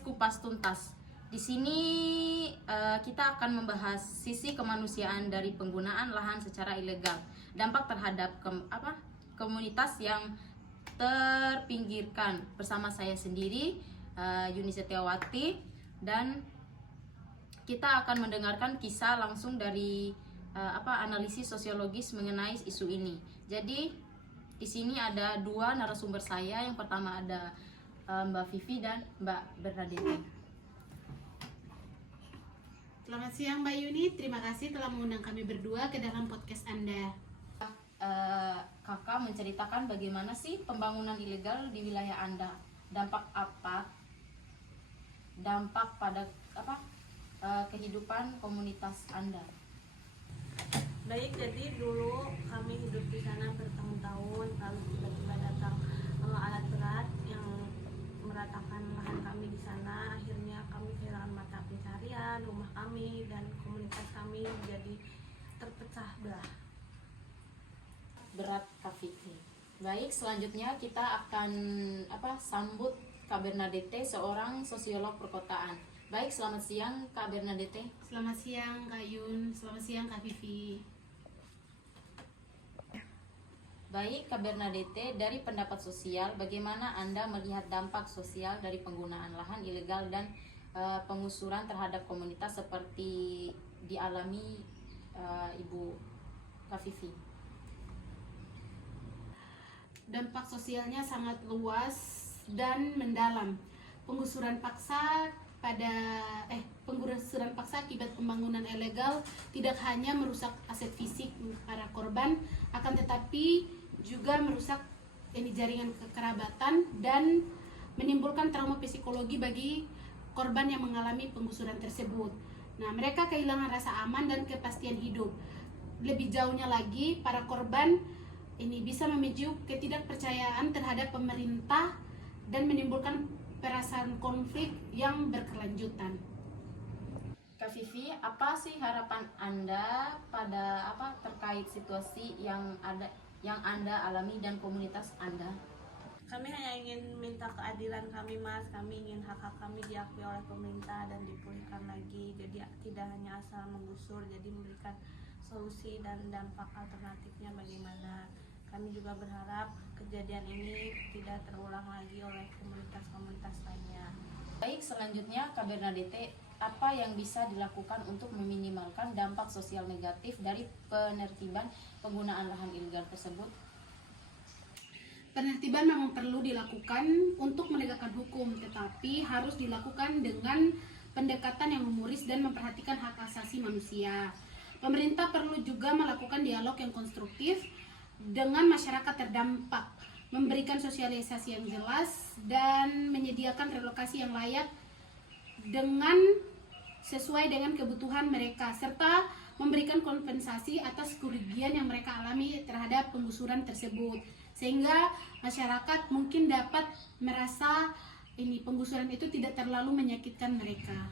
podcast Kupas Tuntas. Di sini kita akan membahas sisi kemanusiaan dari penggunaan lahan secara ilegal, dampak terhadap komunitas yang terpinggirkan. Bersama saya sendiri, Yuni Setiawati, dan kita akan mendengarkan kisah langsung dari analisis sosiologis mengenai isu ini. Jadi di sini ada dua narasumber saya. Yang pertama ada Mbak Vivi dan Mbak Bernadette. Selamat siang Mbak Yuni, terima kasih telah mengundang kami berdua ke dalam podcast Anda. Kakak menceritakan bagaimana sih pembangunan ilegal di wilayah Anda, dampak pada kehidupan komunitas Anda. Baik, jadi dulu kami hidup di sana bertahun-tahun, lalu tiba-tiba datang alat berat yang meratakan lahan kami di sana. Akhirnya kami kehilangan mata pencarian, rumah kami dan komunitas kami menjadi terpecah belah. Berat Kak Vivi. Baik, selanjutnya kita akan sambut Kak Bernadette, seorang sosiolog perkotaan. Baik, selamat siang Kak Bernadette. Selamat siang Kak Yun, selamat siang Kak Vivi. Baik, Kak Bernadette, dari pendapat sosial, bagaimana Anda melihat dampak sosial dari penggunaan lahan ilegal dan pengusuran terhadap komunitas seperti dialami Ibu Kak Vivi? Dampak sosialnya sangat luas dan mendalam. Penggusuran paksa akibat pembangunan ilegal tidak hanya merusak aset fisik para korban, akan tetapi juga merusak jaringan kekerabatan dan menimbulkan trauma psikologi bagi korban yang mengalami penggusuran tersebut. Nah, mereka kehilangan rasa aman dan kepastian hidup. Lebih jauhnya lagi, para korban ini bisa memicu ketidakpercayaan terhadap pemerintah dan menimbulkan perasaan konflik yang berkelanjutan. Kak Vivi, apa sih harapan Anda pada terkait situasi yang Anda alami dan komunitas Anda? Kami hanya ingin minta keadilan kami, Mas. Kami ingin hak-hak kami diakui oleh pemerintah dan dipulihkan lagi. Jadi tidak hanya asal menggusur, jadi memberikan solusi dan dampak alternatifnya bagaimana. Kami juga berharap kejadian ini tidak terulang lagi oleh komunitas-komunitas lainnya. Baik, selanjutnya Kak Bernadette, apa yang bisa dilakukan untuk meminimalkan dampak sosial negatif dari penertiban penggunaan lahan ilegal tersebut? Penertiban memang perlu dilakukan untuk menegakkan hukum, tetapi harus dilakukan dengan pendekatan yang humoris dan memperhatikan hak asasi manusia. Pemerintah perlu juga melakukan dialog yang konstruktif dengan masyarakat terdampak, memberikan sosialisasi yang jelas dan menyediakan relokasi yang layak sesuai dengan kebutuhan mereka, serta memberikan kompensasi atas kerugian yang mereka alami terhadap penggusuran tersebut, sehingga masyarakat mungkin dapat merasa penggusuran itu tidak terlalu menyakitkan mereka.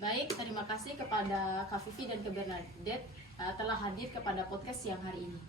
Baik, terima kasih kepada Kak Vivi dan Kak Bernadette telah hadir kepada podcast siang hari ini.